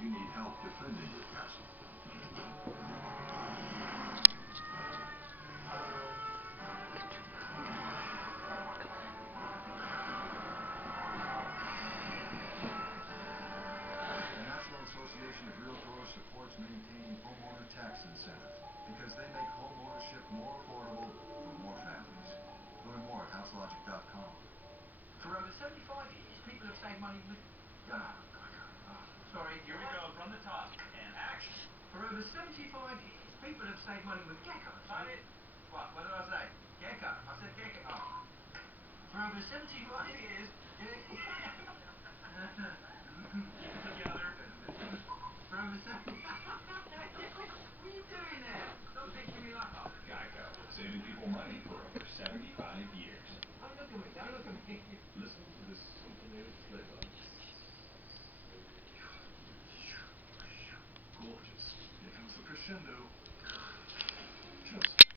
you need help defending your castle. The National Association of Realtors supports maintaining homeowner tax incentives because they make home ownership more affordable for more families. Learn more at houselogic.com. For over 75 years, people have saved money with... sorry. Here we go, from the top, and action. For over 75 years, people have saved money with Gecko. Cut it. What did I say? Gecko. I said Gecko. For over 75 years...